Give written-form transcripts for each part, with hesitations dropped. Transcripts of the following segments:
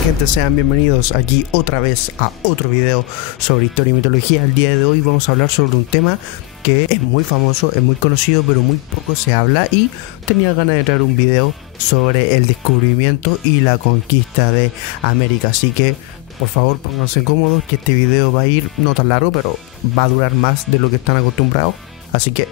gente? Sean bienvenidos aquí otra vez a otro video sobre historia y mitología. El día de hoy vamos a hablar sobre un tema que es muy famoso, es muy conocido, pero muy poco se habla, y tenía ganas de traer un video sobre el descubrimiento y la conquista de América. Así que por favor pónganse cómodos, que este video va a ir no tan largo, pero va a durar más de lo que están acostumbrados. Así que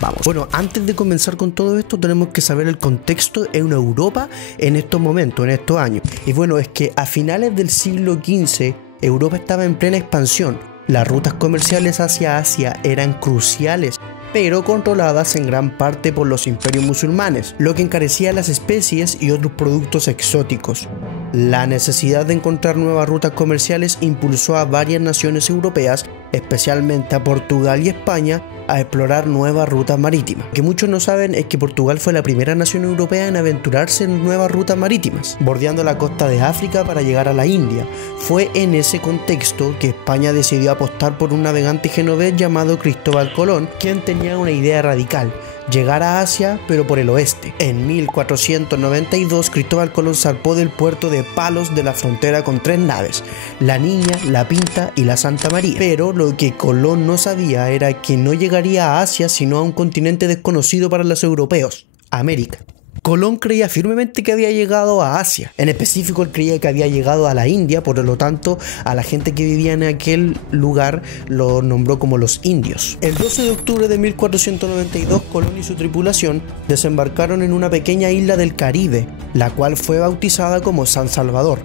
vamos. Bueno, antes de comenzar con todo esto tenemos que saber el contexto en Europa en estos momentos, en estos años. Y bueno, es que a finales del siglo XV Europa estaba en plena expansión. Las rutas comerciales hacia Asia eran cruciales, pero controladas en gran parte por los imperios musulmanes, lo que encarecía las especies y otros productos exóticos. La necesidad de encontrar nuevas rutas comerciales impulsó a varias naciones europeas, especialmente a Portugal y España, a explorar nuevas rutas marítimas. Lo que muchos no saben es que Portugal fue la primera nación europea en aventurarse en nuevas rutas marítimas, bordeando la costa de África para llegar a la India. Fue en ese contexto que España decidió apostar por un navegante genovés llamado Cristóbal Colón, quien tenía una idea radical: llegar a Asia, pero por el oeste. En 1492, Cristóbal Colón zarpó del puerto de Palos de la frontera con 3 naves: la Niña, la Pinta y la Santa María. Pero lo que Colón no sabía era que no llegaría a Asia, sino a un continente desconocido para los europeos: América. Colón creía firmemente que había llegado a Asia. En específico, él creía que había llegado a la India, por lo tanto, a la gente que vivía en aquel lugar lo nombró como los indios. El 12 de octubre de 1492, Colón y su tripulación desembarcaron en una pequeña isla del Caribe, la cual fue bautizada como San Salvador.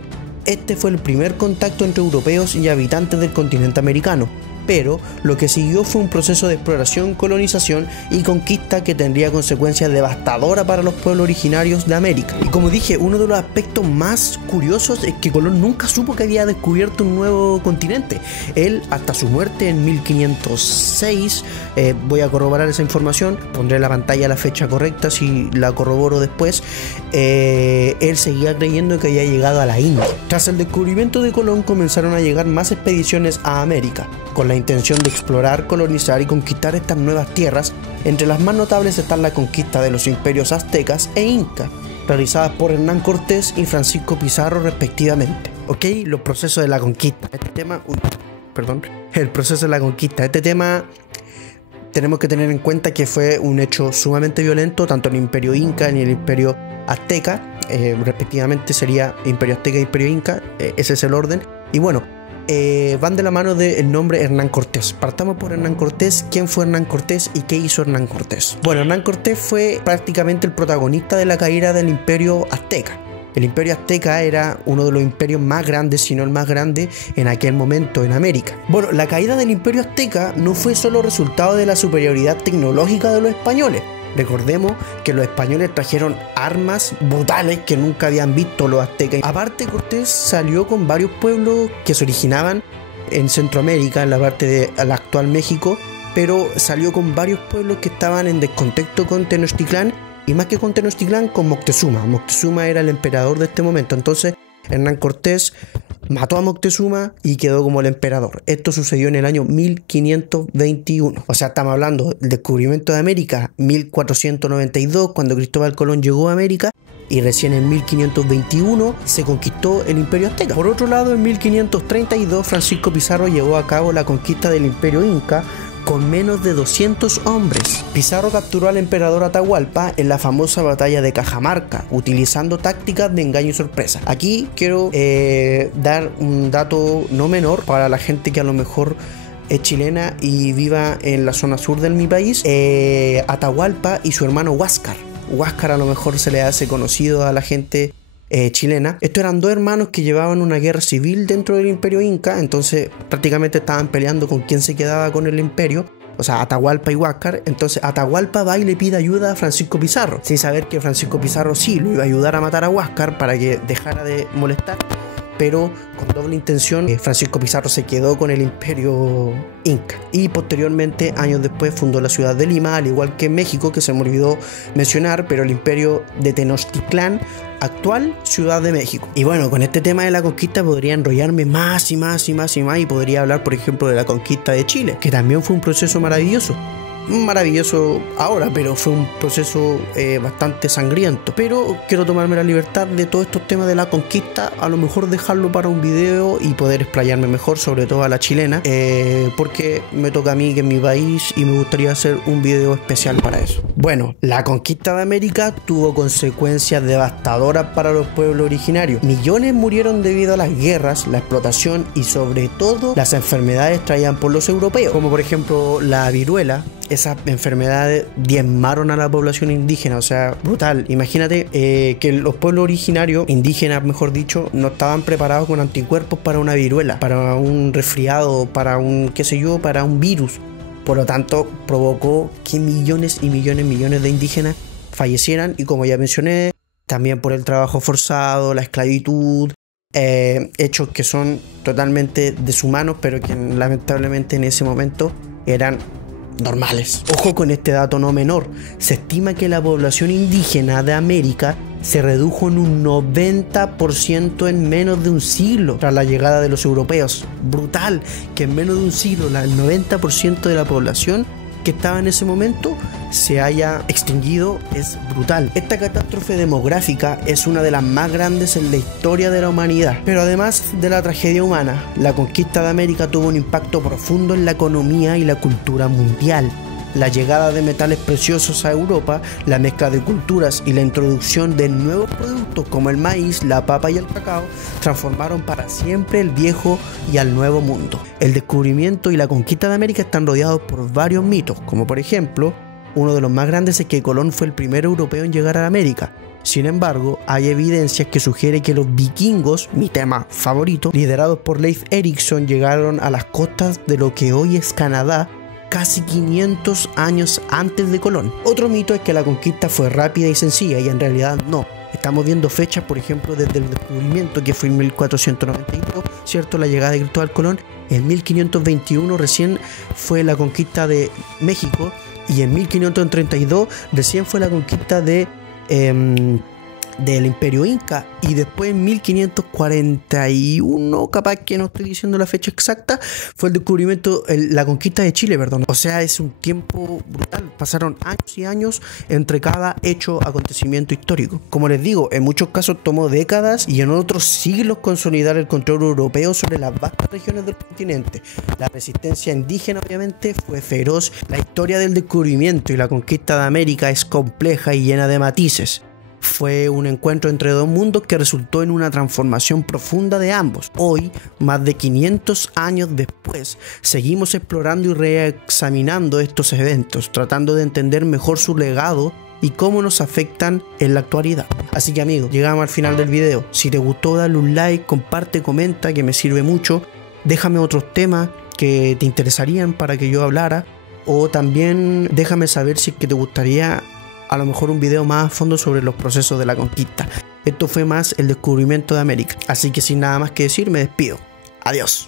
Este fue el primer contacto entre europeos y habitantes del continente americano. Pero lo que siguió fue un proceso de exploración, colonización y conquista que tendría consecuencias devastadoras para los pueblos originarios de América. Y como dije, uno de los aspectos más curiosos es que Colón nunca supo que había descubierto un nuevo continente. Él, hasta su muerte en 1506, voy a corroborar esa información, pondré en la pantalla la fecha correcta si la corroboro después, él seguía creyendo que había llegado a la India. Tras el descubrimiento de Colón comenzaron a llegar más expediciones a América, con la intención de explorar, colonizar y conquistar estas nuevas tierras. Entre las más notables están la conquista de los imperios aztecas e inca, realizadas por Hernán Cortés y Francisco Pizarro respectivamente. Ok, los procesos de la conquista. El proceso de la conquista. Este tema tenemos que tener en cuenta que fue un hecho sumamente violento, tanto el imperio inca ni el imperio azteca, respectivamente sería imperio azteca e imperio inca, ese es el orden. Y bueno, van de la mano del nombre Hernán Cortés. Partamos por Hernán Cortés. ¿Quién fue Hernán Cortés y qué hizo Hernán Cortés? Bueno, Hernán Cortés fue prácticamente el protagonista de la caída del imperio azteca. El imperio azteca era uno de los imperios más grandes, si no el más grande, en aquel momento en América. Bueno, la caída del imperio azteca no fue solo resultado de la superioridad tecnológica de los españoles. Recordemos que los españoles trajeron armas brutales que nunca habían visto los aztecas. Aparte, Cortés salió con varios pueblos que se originaban en Centroamérica, en la parte del actual México, pero salió con varios pueblos que estaban en descontexto con Tenochtitlán, y más que con Tenochtitlán, con Moctezuma. Moctezuma era el emperador de este momento. Entonces Hernán Cortés mató a Moctezuma y quedó como el emperador. Esto sucedió en el año 1521. O sea, estamos hablando del descubrimiento de América 1492, cuando Cristóbal Colón llegó a América, y recién en 1521 se conquistó el imperio azteca. Por otro lado, en 1532 Francisco Pizarro llevó a cabo la conquista del imperio inca con menos de 200 hombres. Pizarro capturó al emperador Atahualpa en la famosa batalla de Cajamarca, utilizando tácticas de engaño y sorpresa. Aquí quiero dar un dato no menor para la gente que a lo mejor es chilena y viva en la zona sur de mi país. Atahualpa y su hermano Huáscar. Huáscar a lo mejor se le hace conocido a la gente chilena. Estos eran dos hermanos que llevaban una guerra civil dentro del imperio inca, entonces prácticamente estaban peleando con quién se quedaba con el imperio, o sea, Atahualpa y Huáscar. Entonces Atahualpa va y le pide ayuda a Francisco Pizarro, sin saber que Francisco Pizarro sí lo iba a ayudar a matar a Huáscar para que dejara de molestar, pero con doble intención. Francisco Pizarro se quedó con el imperio inca y posteriormente, años después, fundó la ciudad de Lima, al igual que en México, que se me olvidó mencionar, pero el imperio de Tenochtitlán, actual Ciudad de México. Y bueno, con este tema de la conquista podría enrollarme más y más y más y más, y podría hablar, por ejemplo, de la conquista de Chile, que también fue un proceso maravilloso. maravilloso ahora, pero fue un proceso bastante sangriento. Pero quiero tomarme la libertad de todos estos temas de la conquista, a lo mejor dejarlo para un video y poder explayarme mejor, sobre todo a la chilena, porque me toca a mí, que es mi país, y me gustaría hacer un video especial para eso. Bueno, la conquista de América tuvo consecuencias devastadoras para los pueblos originarios. Millones murieron debido a las guerras, la explotación y sobre todo las enfermedades traídas por los europeos, como por ejemplo la viruela. Esas enfermedades diezmaron a la población indígena, o sea, brutal. Imagínate que los pueblos originarios, indígenas mejor dicho, no estaban preparados con anticuerpos para una viruela, para un resfriado, para un, qué sé yo, para un virus. Por lo tanto, provocó que millones y millones de indígenas fallecieran, y como ya mencioné, también por el trabajo forzado, la esclavitud, hechos que son totalmente deshumanos, pero que lamentablemente en ese momento eran normales. Ojo con este dato no menor, se estima que la población indígena de América se redujo en un 90% en menos de un siglo tras la llegada de los europeos. Brutal, que en menos de un siglo el 90% de la población que estaba en ese momento se haya extinguido. Es brutal. Esta catástrofe demográfica es una de las más grandes en la historia de la humanidad. Pero además de la tragedia humana, la conquista de América tuvo un impacto profundo en la economía y la cultura mundial. La llegada de metales preciosos a Europa, la mezcla de culturas y la introducción de nuevos productos como el maíz, la papa y el cacao transformaron para siempre el viejo y al nuevo mundo. El descubrimiento y la conquista de América están rodeados por varios mitos, como por ejemplo, uno de los más grandes es que Colón fue el primer europeo en llegar a América. Sin embargo, hay evidencias que sugieren que los vikingos, mi tema favorito, liderados por Leif Erikson, llegaron a las costas de lo que hoy es Canadá casi 500 años antes de Colón. Otro mito es que la conquista fue rápida y sencilla, y en realidad no. Estamos viendo fechas, por ejemplo, desde el descubrimiento, que fue en 1492, ¿cierto? La llegada de Cristóbal Colón. En 1521 recién fue la conquista de México, y en 1532 recién fue la conquista del Imperio Inca, y después en 1541, capaz que no estoy diciendo la fecha exacta, fue el descubrimiento, la conquista de Chile, perdón. O sea, es un tiempo brutal, pasaron años y años entre cada hecho, acontecimiento histórico. Como les digo, en muchos casos tomó décadas y en otros siglos consolidar el control europeo sobre las vastas regiones del continente. La resistencia indígena obviamente fue feroz. La historia del descubrimiento y la conquista de América es compleja y llena de matices. Fue un encuentro entre dos mundos que resultó en una transformación profunda de ambos. Hoy, más de 500 años después, seguimos explorando y reexaminando estos eventos, tratando de entender mejor su legado y cómo nos afectan en la actualidad. Así que amigos, llegamos al final del video. Si te gustó, dale un like, comparte, comenta, que me sirve mucho. Déjame otros temas que te interesarían para que yo hablara, o también déjame saber si es que te gustaría a lo mejor un video más a fondo sobre los procesos de la conquista. Esto fue más el descubrimiento de América. Así que sin nada más que decir, me despido. Adiós.